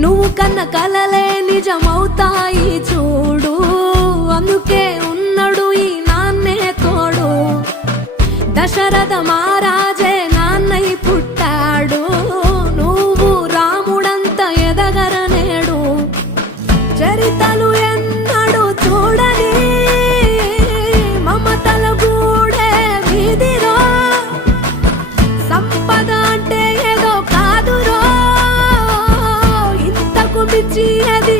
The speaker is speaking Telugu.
నువ్వు కన్న కలలే నిజమవుతాయి చూడు, అందుకే ఉన్నడు ఈ నాన్నే తోడు. దశరథ మహారాజే నాన్నై పుట్టాడు, నువ్వు రాముడంత ఎదగరనేడు. చరితలు ఎన్నడు చూడని మమతల గూడే వీధిరో, సంపద అంటే ఏదో కాదురో, ఇంతకు మించి అది